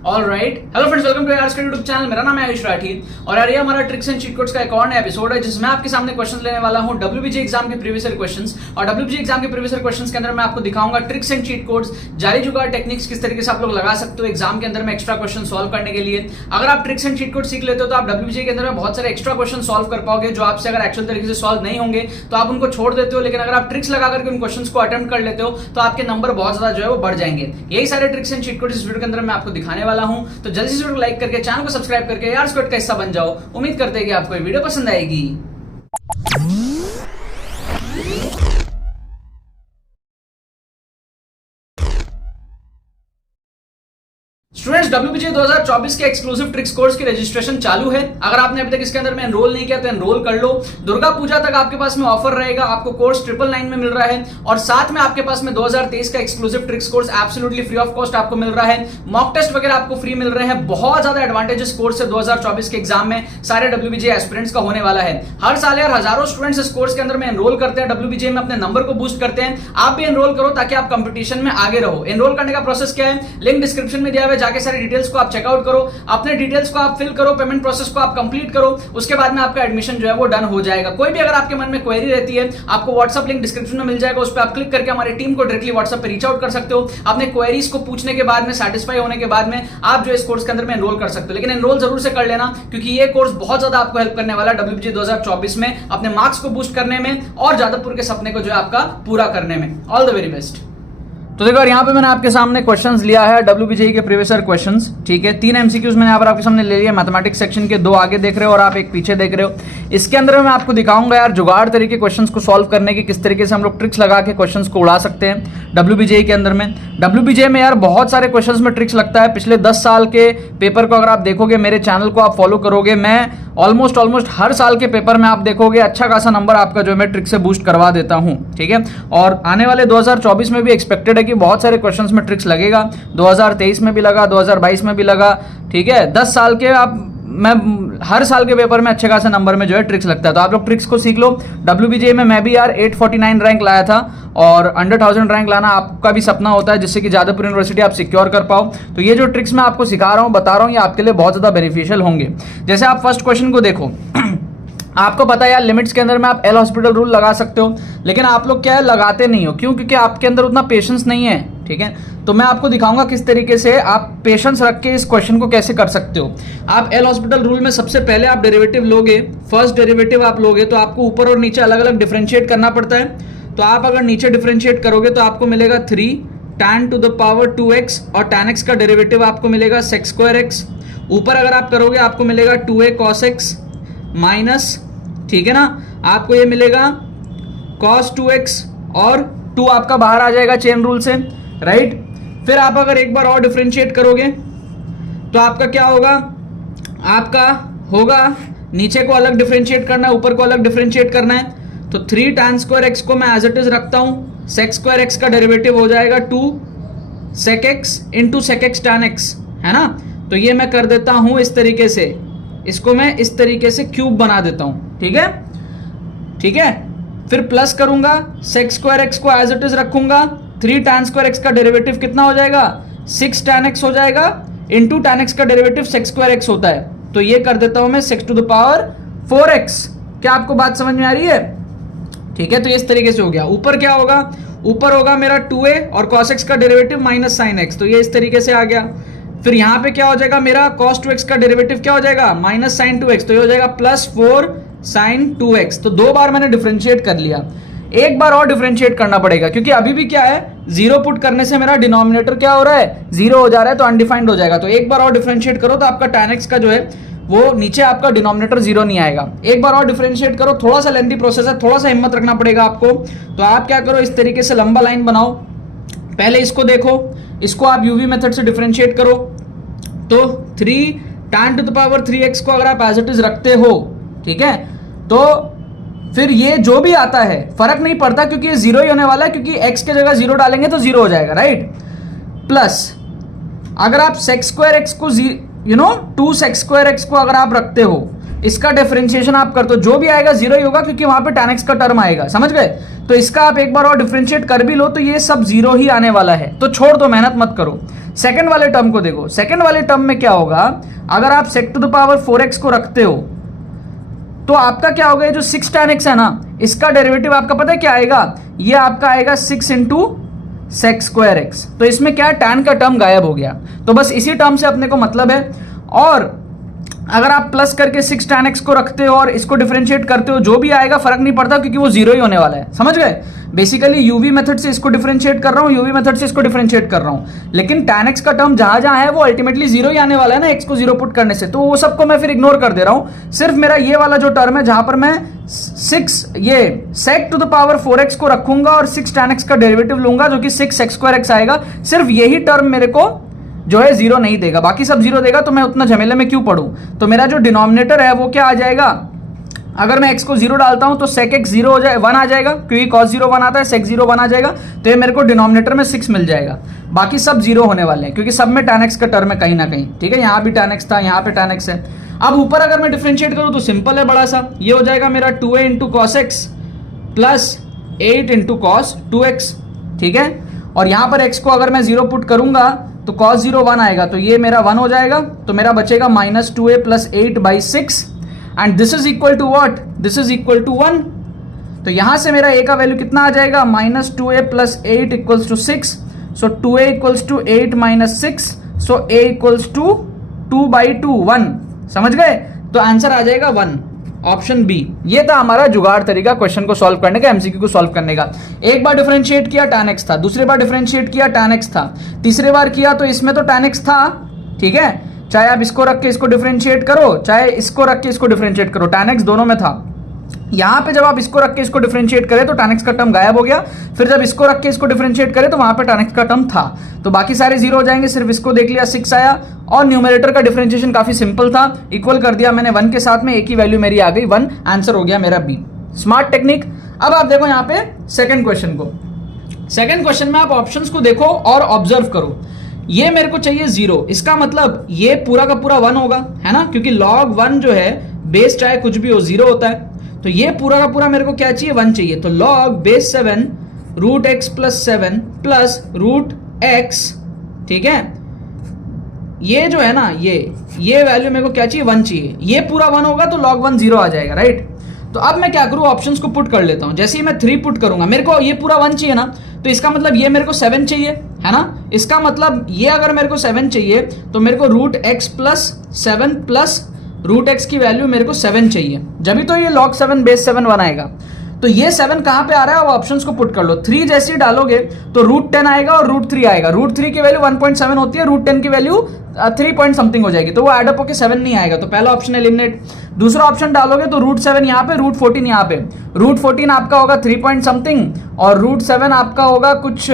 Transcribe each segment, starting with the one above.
Alright, hello friends, welcome two hours का YouTube channel. मेरा नाम है आयुष राठी और यार ये हमारा ट्रिक्स एंड चीट कोड्स का एक और नया एपिसोड है जिसमें आपके सामने क्वेश्चंस लेने वाला हूं डब्ल्यूबीजे एग्जाम के प्रीवियस ईयर क्वेश्चंस। और डब्ल्यूबीजे एग्जाम के प्रीवियस ईयर क्वेश्चंस के अंदर मैं आपको दिखाऊंगा ट्रिक्स एंड चीट कोड्स, जाली जुगाड़ टेक्निक्स किस तरीके से आप लोग लगा सकते हो एग्जाम के अंदर में एक्स्ट्रा क्वेश्चन सॉल्व करने के लिए। अगर आप ट्रिक्स एंड चीट कोड सीख लेते हो तो आप डब्ल्यूबीजे के अंदर में बहुत सारे एक्स्ट्रा क्वेश्चन सॉल्व कर पाओगे जो आपसे अगर एक्चुअल तरीके से सॉल्व नहीं होंगे तो आप उनको छोड़ देते हो, लेकिन अगर आप ट्रिक्स लगा करके उन क्वेश्चंस को अटेम्प्ट कर लेते हो तो आपके नंबर बहुत ज्यादा जो है वो बढ़ जाएंगे। यही सारे ट्रिक्स एंड चीट कोड इस वीडियो के अंदर मैं आपको दिखाने वाला हूं, तो जल्दी से वीडियो को लाइक करके चैनल को सब्सक्राइब करके यार स्क्वाड का हिस्सा बन जाओ। उम्मीद करते हैं कि आपको ये वीडियो पसंद आएगी। स्टूडेंट्स, डब्ल्यूबीजे 2024 के एक्सक्लूसिव ट्रिक्स कोर्स की रजिस्ट्रेशन चालू है। अगर आपने अभी तक इसके अंदर में एनरोल नहीं किया तो एनरोल कर लो। दुर्गा पूजा तक आपके पास में ऑफर रहेगा, आपको कोर्स 999 में मिल रहा है और साथ में आपके पास में 2023 का exclusive tricks course absolutely free of cost आपको मिल रहा है। मॉक टेस्ट वगैरह आपको फ्री मिल रहे हैं। बहुत ज्यादा एडवांटेजेस कोर्स है 2024 के एग्जाम में सारे डब्ल्यूबीजे एस्पिरेंट्स का होने वाला है। हर साल यार हजारों स्टूडेंट्स इस कोर्स के अंदर में एनरोल करते हैं, डब्ल्यूबीजे में अपने नंबर को बूस्ट करते हैं। आप भी एनरोल करो ताकि आप कंपटीशन में आगे रहो। एनरोल करने का प्रोसेस क्या है, लिंक डिस्क्रिप्शन में दिया हुआ है, जाके सारी डिटेल्स को आप चेकआउट करो, अपने डिटेल्स को आप फिल करो, पेमेंट प्रोसेस को आप कंप्लीट करो, उसके बाद में आपका एडमिशन जो है वो डन हो जाएगा। कोई भी अगर आपके मन में क्वेरी रहती है आपको व्हाट्सएप लिंक डिस्क्रिप्शन में मिल जाएगा, उस पर आप क्लिक करके हमारी टीम को डायरेक्टली व्हाट्सएप पे रीच आउट कर सकते हो। अपने क्वेरीज को पूछने के बाद में सेटिस्फाई होने के बाद में आप जो इस कोर्स के अंदर में एनरोल कर सकते हो, लेकिन एनरोल जरूर से कर लेना क्योंकि ये कोर्स बहुत ज्यादा आपको हेल्प करने वाला है डब्ल्यूबीजे 2024 में अपने मार्क्स को बूस्ट करने में और जादवपुर के सपने को जो है आपका पूरा करने में। All the very best. तो देखो यहाँ पे मैंने आपके सामने क्वेश्चंस लिया है डब्ल्यूबीजे के प्रीवियस ईयर क्वेश्चंस, ठीक है। 3 एमसीक्यूज मैंने यहाँ पर आपके सामने ले लिया, मैथमेटिक्स सेक्शन के 2 आगे देख रहे हो और आप एक पीछे देख रहे हो। इसके अंदर मैं आपको दिखाऊंगा यार जुगाड़ तरीके क्वेश्चंस को सॉल्व करने की, किस तरीके से हम लोग ट्रिक्स लगा के क्वेश्चंस को उड़ा सकते हैं डब्ल्यूबीजे के अंदर में। डब्ल्यूबीजे में यार बहुत सारे क्वेश्चंस में ट्रिक्स लगता है। पिछले 10 साल के पेपर को अगर आप देखोगे, मेरे चैनल को आप फॉलो करोगे, मैं ऑलमोस्ट हर साल के पेपर में आप देखोगे अच्छा खासा नंबर आपका जो मैं ट्रिक से बूस्ट करवा देता हूं, ठीक है। और आने वाले 2024 में भी एक्सपेक्टेड है कि बहुत सारे क्वेश्चंस में ट्रिक्स लगेगा। 2023 में भी लगा, 2022 में भी लगा, ठीक है। 10 साल के मैं हर साल के पेपर में अच्छे खासे नंबर में जो है ट्रिक्स लगता है, तो आप लोग ट्रिक्स को सीख लो। डब्ल्यूबीजे में मैं भी यार 849 रैंक लाया था और अंडर 1000 रैंक लाना आपका भी सपना होता है जिससे कि जादवपुर यूनिवर्सिटी आप सिक्योर कर पाओ। तो ये जो ट्रिक्स मैं आपको सिखा रहा हूँ, बता रहा हूँ, ये आपके लिए बहुत ज्यादा बेनिफिशियल होंगे। जैसे आप फर्स्ट क्वेश्चन को देखो आपको पता है यार लिमिट्स के अंदर में आप एल हॉस्पिटल रूल लगा सकते हो, लेकिन आप लोग क्या है लगाते नहीं हो। क्यों? क्योंकि आपके अंदर उतना पेशेंस नहीं है, ठीक है। तो मैं आपको दिखाऊंगा किस तरीके से आप पेशेंस रख के इस क्वेश्चन को कैसे कर सकते हो। आप एल हॉस्पिटल रूल में सबसे पहले आप डेरिवेटिव लोगे, फर्स्ट डेरिवेटिव आप लोगे तो आपको ऊपर और नीचे अलग अलग डिफरेंशिएट करना पड़ता है। तो आप अगर नीचे डिफरेंशिएट करोगे तो आपको मिलेगा 3 tan to the power 2x और tan x का डेरिवेटिव आपको मिलेगा sec square x। ऊपर अगर आप करोगे आपको मिलेगा 2a cos x माइनस, ठीक है ना, आपको ये मिलेगा cos 2x और 2 आपका बाहर आ जाएगा चेन रूल से, राइट। फिर आप अगर एक बार और डिफरेंशिएट करोगे तो आपका क्या होगा, आपका होगा नीचे को अलग डिफरेंशिएट करना है, ऊपर को अलग डिफरेंशिएट करना है। तो 3 tan square x को मैं एज इट इज रखता हूं, sec square x का डेरिवेटिव हो जाएगा 2 sec x into sec x tan x, है ना। तो ये मैं कर देता हूं इस तरीके से, इसको मैं इस तरीके से क्यूब बना देता हूं, ठीक है, ठीक है। फिर प्लस करूंगा, sec square x को एज इट इज रखूंगा, 3 tan square x का डेरिवेटिव कितना हो जाएगा, 6 tan x हो जाएगा, इंटू tan x का डेरिवेटिव sec square x होता है। तो ये कर देता हूं मैं sec to the power 4x। क्या आपको बात समझ में आ रही है? ठीक है, तो इस तरीके से हो गया। ऊपर क्या होगा, ऊपर होगा मेरा 2a और cos x का डेरिवेटिव माइनस sin x, तो ये इस तरीके से आ गया। फिर यहाँ पे क्या हो जाएगा, मेरा cos 2x का डेरिवेटिव क्या हो जाएगा, माइनस sin 2x, तो ये हो जाएगा प्लस 4 sin 2x। तो 2 बार मैंने डिफरेंशिएट कर लिया, एक बार और डिफरेंशिएट करना पड़ेगा क्योंकि अभी भी क्या है, 0 पुट करने से मेरा डिनोमिनेटर क्या हो रहा है, 0 हो जा रहा है, तो अनडिफाइंड हो जाएगा। तो एक बार और डिफरेंशिएट करो तो आपका tan x का जो है वो नीचे आपका डिनोमिनेटर 0 नहीं आएगा। एक बार और डिफरेंशिएट करो, थोड़ा सा लेंथी प्रोसेस है, थोड़ा सा हिम्मत रखना पड़ेगा आपको। तो आप क्या करो, इस तरीके से लंबा लाइन बनाओ, पहले इसको देखो, इसको आप यूवी मेथड से डिफरेंशिएट करो। तो 3 tan to the power 3x को अगर आप एज इट इज रखते हो, ठीक है, तो फिर ये जो भी आता है फर्क नहीं पड़ता क्योंकि ये 0 ही होने वाला है, क्योंकि x के जगह 0 डालेंगे तो 0 हो जाएगा, राइट। प्लस अगर आप sec square x को 2 sec square x को अगर आप रखते हो, इसका डिफरेंशिएशन आप करते हो, जो भी आएगा 0 ही होगा क्योंकि वहां पे tan x का टर्म आएगा, समझ गए। तो इसका आप एक बार और डिफरेंशिएट कर भी लो तो ये सब 0 ही आने वाला है। तो छोड़ दो, मेहनत मत करो, सेकंड वाले टर्म को देखो, सेकंड वाले टर्म में क्या होगा, अगर आप sec to the power 4x को रखते हो तो आपका क्या होगा, ये जो 6 tan x है ना, इसका डेरिवेटिव आपका पता है क्या आएगा, ये आपका आएगा 6 इंटू sec स्क्वायर एक्स। तो इसमें क्या tan का टर्म गायब हो गया, तो बस इसी टर्म से अपने को मतलब है। और अगर आप प्लस करके 6 tan x को रखते हो और इसको डिफरेंशिएट करते हो, जो भी आएगा फर्क नहीं पड़ता क्योंकि वो जीरो ही होने वाला है, समझ गए। बेसिकली यूवी मेथड से इसको डिफरेंशिएट कर रहा हूं, यूवी मेथड से इसको डिफरेंशिएट कर रहा हूं, लेकिन tan x का टर्म जहां जहां है वो अल्टीमेटली जीरो ही आने वाला है ना, x को जीरो पुट करने से, तो वो सबको मैं फिर इग्नोर कर दे रहा हूं। सिर्फ मेरा ये वाला जो टर्म है जहां पर मैं 6 ये sec to the power 4x को रखूंगा और 6 tan x का डेरिवेटिव लूंगा जो कि 6 sec स्क्वायर x आएगा, सिर्फ यही टर्म मेरे को जो है जीरो नहीं देगा, बाकी सब जीरो देगा, तो मैं उतना झमेले में क्यों पढ़ूं। तो मेरा जो डिनोमिनेटर है वो क्या आ जाएगा, अगर मैं x को जीरो डालता हूं तो sec x जीरो हो जाए 1 आ जाएगा, क्योंकि cos 0 1 आता है, sec 0 1 आ जाएगा, तो ये मेरे को डिनोमिनेटर में 6 मिल जाएगा। बाकी सब जीरो होने वाले हैं क्योंकि सब में tan x का टर्म है कहीं ना कहीं, ठीक है। यहाँ भी tan x था, यहाँ पे tan x है। अब ऊपर अगर मैं डिफरेंशिएट करूं तो सिंपल है बड़ा सा, ये हो जाएगा मेरा 2a into cos x plus 8 into cos 2x, ठीक है। और यहाँ पर x को अगर मैं जीरो पुट करूंगा तो cos 0 1 आएगा, तो ये मेरा 1 हो जाएगा, तो मेरा बचेगा -2a plus 8 by 6 and this is equal to what, this is equal to 1। तो यहां से मेरा a का वैल्यू कितना आ जाएगा, -2a plus 8 equals to 6, so 2a equals to 8 minus 6, so a equals to 2/2 1, समझ गए। तो आंसर आ जाएगा 1, ऑप्शन बी। ये था हमारा जुगाड़ तरीका क्वेश्चन को सॉल्व करने का, एमसीक्यू को सॉल्व करने का। एक बार डिफरेंशिएट किया tan x था, दूसरी बार डिफरेंशिएट किया tan x था, तीसरी बार किया तो इसमें तो tan x था, ठीक है। चाहे आप इसको रख के इसको डिफरेंशिएट करो, चाहे इसको रख के इसको डिफरेंशिएट करो, tan x दोनों में था। यहां पे जब आप इसको रख के इसको डिफरेंशिएट करें तो tan x का टर्म गायब हो गया, फिर जब इसको रख के इसको डिफरेंशिएट करें तो वहां पे tan x का टर्म था, तो बाकी सारे जीरो हो जाएंगे, सिर्फ इसको देख लिया 6 आया। और न्यूमरेटर का डिफरेंशिएशन काफी सिंपल था, इक्वल कर दिया मैंने 1 के साथ में, एक ही वैल्यू मेरी आ गई 1, आंसर हो गया मेरा बी। Smart technique. अब आप देखो यहाँ पे सेकंड क्वेश्चन को, सेकंड क्वेश्चन में आप ऑप्शंस को देखो और ऑब्जर्व करो। ये मेरे को चाहिए 0, इसका मतलब ये पूरा का पूरा 1 होगा, है ना, क्योंकि log 1 जो है बेस चाहे कुछ भी हो 0 होता है, तो ये पूरा का पूरा मेरे को क्या चाहिए, 1 चाहिए। तो log base 7 root x plus 7 plus root x, ठीक है, ये जो है ना ये वैल्यू मेरे को क्या चाहिए, 1 चाहिए। ये पूरा 1 होगा तो log 1 0 आ जाएगा, राइट। तो अब मैं क्या करूं, ऑप्शंस को पुट कर लेता हूं। जैसे ही मैं 3 पुट करूंगा, मेरे को ये पूरा 1 चाहिए ना, तो इसका मतलब ये मेरे को 7 चाहिए, है ना। इसका मतलब ये अगर मेरे को 7 चाहिए तो मेरे को root x plus 7 plus root x की वैल्यू मेरे को 7 चाहिए, जब भी तो ये log 7 बेस 7 1 आएगा। तो ये 7 कहां पे आ रहा है, वो ऑप्शंस को पुट कर लो। 3 जैसे ही डालोगे तो रूट 10 आएगा और रूट 3 आएगा। रूट 3 की वैल्यू 1.7 होती है, रूट 10 की वैल्यू 3 पॉइंट समथिंग हो जाएगी, तो वो एडअप होकर 7 नहीं आएगा, तो पहला ऑप्शन एलिमिनेट। दूसरा ऑप्शन डालोगे तो रूट 7 यहाँ पे, रूट 14 यहाँ पे। रूट 14 आपका होगा 3 पॉइंट समथिंग और रूट 7 आपका होगा कुछ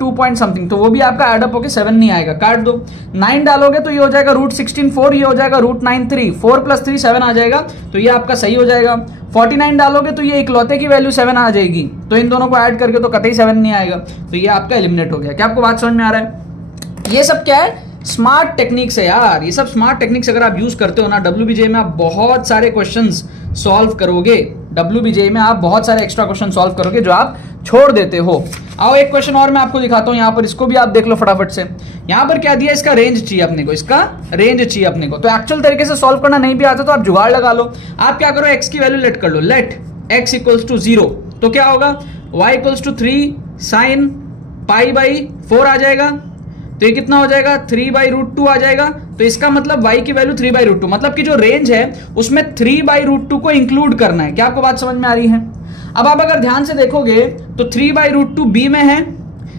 2 पॉइंट समथिंग, तो वो भी आपका एडअप होकर 7 नहीं आएगा, काट दो। 9 डालोगे तो ये हो जाएगा रूट 16 4, ये हो जाएगा रूट 9 3, 4 प्लस 3 7 आ जाएगा, तो ये आपका सही हो जाएगा। 49 डालोगे तो ये इकलौते की वैल्यू 7 आ जाएगी, तो इन दोनों को ऐड करके तो कतई 7 नहीं आएगा, तो ये आपका एलिमिनेट हो गया। क्या आपको बात समझ में आ रहा है। ये सब क्या है, स्मार्ट टेक्निक्स है यार। ये सब स्मार्ट टेक्निक्स अगर आप यूज करते हो ना, WBJ में आप बहुत सारे क्वेश्चंस सॉल्व करोगे। WBJ में आप बहुत सारे एक्स्ट्रा क्वेश्चन सॉल्व करोगे जो आप छोड़ देते हो। आओ एक क्वेश्चन और मैं आपको दिखाता हूं यहाँ पर, इसको भी आप देख लो फटाफट से। यहाँ पर क्या दिया, इसका रेंज चाहिए अपने को, इसका रेंज चाहिए अपने को। तो एक्चुअल तरीके से सॉल्व करना नहीं भी आता तो आप जुगाड़ लगा लो। आप क्या करो, एक्स की वैल्यू लेट कर लो, लेट एक्स इक्वल्स टू 0, तो क्या होगा, y equals to 3 sine pi by 4 आ जाएगा, तो ये कितना हो जाएगा, 3/√2 आ जाएगा। तो इसका मतलब y की वैल्यू 3/√2, मतलब कि जो रेंज है उसमें 3/√2 को इंक्लूड करना है। क्या आपको बात समझ में आ रही है। अब आप अगर ध्यान से देखोगे तो 3/√2 b में है,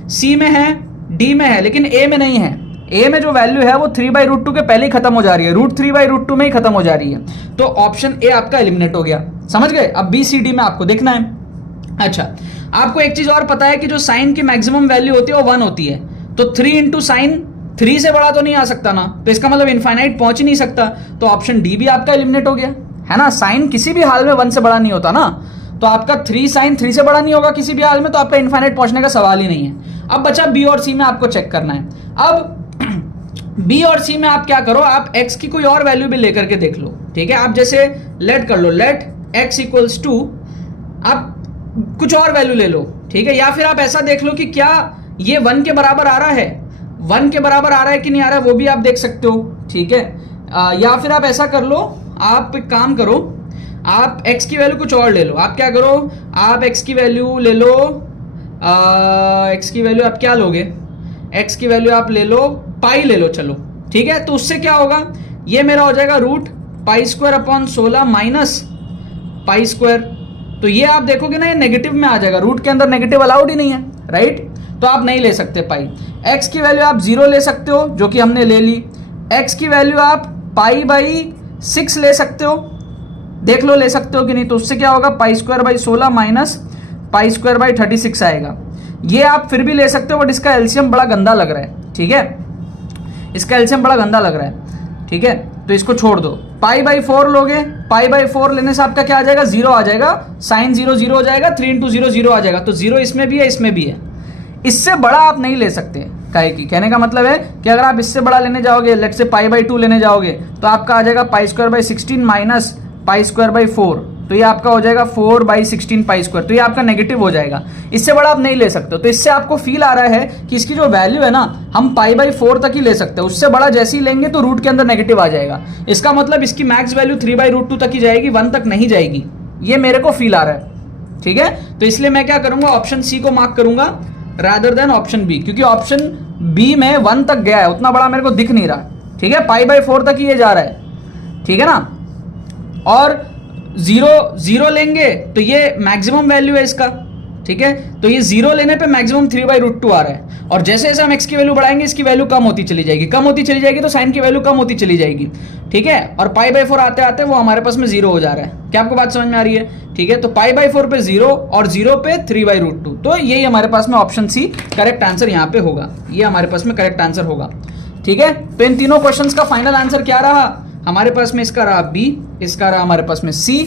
c में है, d में है, लेकिन a में नहीं है। a में जो वैल्यू है वो 3/√2 के पहले ही खत्म हो जा रही है, √3/√2 में ही खत्म हो जा रही है, तो ऑप्शन ए आपका एलिमिनेट हो गया। समझ गए। अब b c d में आपको देखना है। अच्छा, आपको एक चीज और पता है कि जो साइन की मैक्सिमम वैल्यू होती है वो 1 होती है, तो 3 इंटू साइन 3 से बड़ा तो नहीं आ सकता ना, तो इसका मतलब इनफाइनाइट पहुंच ही नहीं सकता, तो ऑप्शन डी भी आपका एलिमिनेट हो गया, है ना। साइन किसी भी हाल में 1 से बड़ा नहीं होता ना, तो आपका 3 साइन 3 से बड़ा नहीं होगा किसी भी हाल में, तो आपका इनफाइनाइट पहुंचने का सवाल ही नहीं है। अब बचा बी और सी में आपको चेक करना है। अब बी और सी में आप क्या करो, आप एक्स की कोई और वैल्यू भी लेकर के देख लो, ठीक है। आप जैसे लेट कर लो, लेट एक्स इक्वल्स टू, आप कुछ और वैल्यू ले लो, ठीक है, या फिर आप ऐसा देख लो कि क्या ये 1 के बराबर आ रहा है। 1 के बराबर आ रहा है कि नहीं आ रहा है वो भी आप देख सकते हो, ठीक है। या फिर आप ऐसा कर लो, आप एक काम करो, आप x की वैल्यू कुछ और ले लो। आप क्या करो, आप x की वैल्यू ले लो, x की वैल्यू आप क्या लोगे, x की वैल्यू आप ले लो पाई ले लो, चलो ठीक है। तो उससे क्या होगा, ये मेरा हो जाएगा root pi square upon 16 minus pi square. तो ये आप देखोगे ना, ये नेगेटिव में आ जाएगा, रूट के अंदर नेगेटिव अलाउड ही नहीं है, राइट। तो आप नहीं ले सकते पाई। x की वैल्यू आप 0 ले सकते हो, जो कि हमने ले ली। x की वैल्यू आप पाई बाई 6 ले सकते हो, देख लो ले सकते हो कि नहीं। तो उससे क्या होगा, pi square by 16 minus pi square by 36 आएगा। ये आप फिर भी ले सकते हो, बट इसका एलसीएम बड़ा गंदा लग रहा है, ठीक है, इसका एलसीएम बड़ा गंदा लग रहा है, ठीक है। तो इसको छोड़ दो। पाई बाई 4 लोगे, पाई बाई 4 लेने से आपका क्या आ जाएगा, 0 आ जाएगा, साइन 0 0 हो जाएगा, 3 इंटू 0 0 आ जाएगा। तो 0 इसमें भी है, इसमें भी है। इससे बड़ा आप नहीं ले सकते, काहे की, कहने का मतलब है कि अगर आप इससे बड़ा लेने जाओगे, लेट से पाई बाई 2 लेने जाओगे, तो आपका आ जाएगा pi square by 16 minus pi square by 4। तो ये आपका हो जाएगा 4 बाई 16 पाई स्क्वायर। तो ये आपका नेगेटिव हो जाएगा, इससे बड़ा आप नहीं ले सकते। तो इससे आपको फील आ रहा है कि इसकी जो वैल्यू है ना, हम पाई बाई 4 तक ही ले सकते हैं, उससे बड़ा जैसे ही लेंगे तो रूट के अंदर नेगेटिव आ जाएगा। इसका मतलब इसकी मैक्स वैल्यू 3 बाई रूट 2 तक ही जाएगी, 1 तक नहीं जाएगी, ये मेरे को फील आ रहा है, ठीक है। तो इसलिए मैं क्या करूंगा, ऑप्शन सी को मार्क करूंगा रादर देन ऑप्शन बी, क्योंकि ऑप्शन बी में 1 तक गया है, उतना बड़ा मेरे को दिख नहीं रहा, ठीक है। पाई बाई 4 तक ही ये जा रहा है, ठीक है ना। और 0 लेंगे तो ये मैक्सिमम वैल्यू है इसका, ठीक है। तो ये 0 लेने पे मैक्सिमम 3 बाई रूट 2 आ रहा है। और जैसे जैसे हम x की वैल्यू बढ़ाएंगे, इसकी वैल्यू कम होती चली जाएगी, कम होती चली जाएगी, तो साइन की वैल्यू कम होती चली जाएगी, ठीक है। और पाई बाई 4 आते आते वो हमारे पास में 0 हो जा रहा है। क्या आपको बात समझ में आ रही है, ठीक है। तो पाई बाई 4 पे 0 और 0 पे 3 बाई रूट 2। तो यही हमारे पास में ऑप्शन सी करेक्ट आंसर यहाँ पे होगा, ये हमारे पास में करेक्ट आंसर होगा, ठीक है। तो इन तीनों क्वेश्चंस का फाइनल आंसर क्या रहा हमारे पास में, इसका रहा बी, इसका रहा हमारे पास में सी,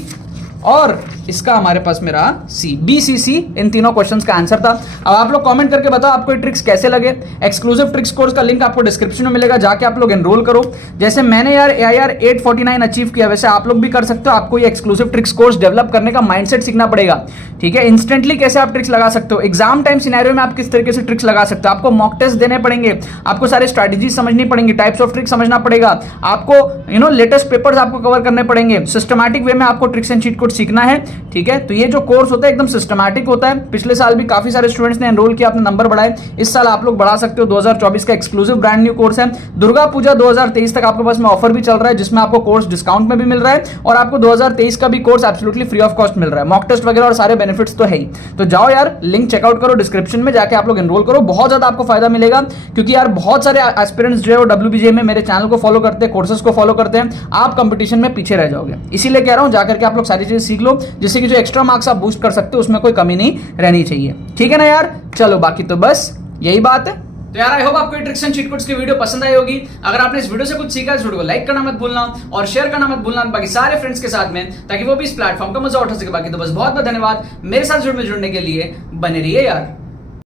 और इसका हमारे पास में रहा सी। बी सी सी इन तीनों क्वेश्चंस का आंसर था। अब आप लोग कमेंट करके बताओ आपको ये ट्रिक्स कैसे लगे। एक्सक्लूसिव ट्रिक्स कोर्स का लिंक आपको डिस्क्रिप्शन में मिलेगा, जाके आप लोग एनरोल करो। जैसे मैंने यार AIR 849 अचीव किया, वैसे आप लोग भी कर सकते हो। आपको ये एक्सक्लूसिव ट्रिक्स कोर्स डेवलप करने का माइंडसेट सीखना पड़ेगा, ठीक है। इंस्टेंटली कैसे आप ट्रिक्स लगा सकते हो, एग्जाम टाइम सिनेरियो में आप किस तरीके से ट्रिक्स लगा सकते हो। आपको मॉक टेस्ट देने पड़ेंगे, आपको सारे स्ट्रैटेजी समझनी पड़ेंगी, टाइप्स ऑफ ट्रिक्स समझना पड़ेगा, आपको लेटेस्ट पेपर्स आपको कवर करने पड़ेंगे। सिस्टमैटिक वे में आपको ट्रिक्स एंड चीट कोड सीखना है, ठीक है। तो ये जो कोर्स होता है एकदम सिस्टमैटिक होता है। पिछले साल भी काफी सारे स्टूडेंट्स ने एनरोल किया, अपने नंबर बढ़ाए। इस साल आप लोग बढ़ा सकते हो। 2024 का एक्सक्लूसिव ब्रांड न्यू कोर्स है। दुर्गा पूजा 2023 तक आपके पास में ऑफर भी चल रहा है, जिसमें आपको कोर्स डिस्काउंट में भी मिल रहा है, और आपको 2023 का भी course absolutely free of cost मिल रहा है। मॉक टेस्ट वगैरह और सारे बेनिफिट्स तो है ही। तो जाओ यार, लिंक चेकआउट करो, डिस्क्रिप्शन में जाके आप लोग एनरोल करो। बहुत ज्यादा आपको फायदा मिलेगा, क्योंकि यार बहुत सारे एस्पिरेंट्स जो है वो WBJ में मेरे चैनल को फॉलो करते हैं, कोर्सेज को फॉलो करते हैं। आप कंपटीशन में पीछे रह जाओगे, इसीलिए कह रहा हूं जाकर के आप लोग सारी चीजें सीख लो, जिससे कि जो एक्स्ट्रा मार्क्स आप बूस्ट कर सकते हो उसमें कोई कमी नहीं रहनी चाहिए, ठीक है ना यार। चलो बाकी तो बस यही बात है। तो यार आई होप आपको ट्रिक्स एंड चीट कोड्स की वीडियो पसंद आई होगी। अगर आपने इस वीडियो से कुछ सीखा, इस वीडियो को लाइक करना मत भूलना और शेयर करना मत भूलना बाकी सारे फ्रेंड्स के साथ में, ताकि वो भी इस प्लेटफॉर्म का मजा उठा सके। बाकी तो बस बहुत बहुत धन्यवाद मेरे साथ जुड़ने के लिए। बने रहिए यार।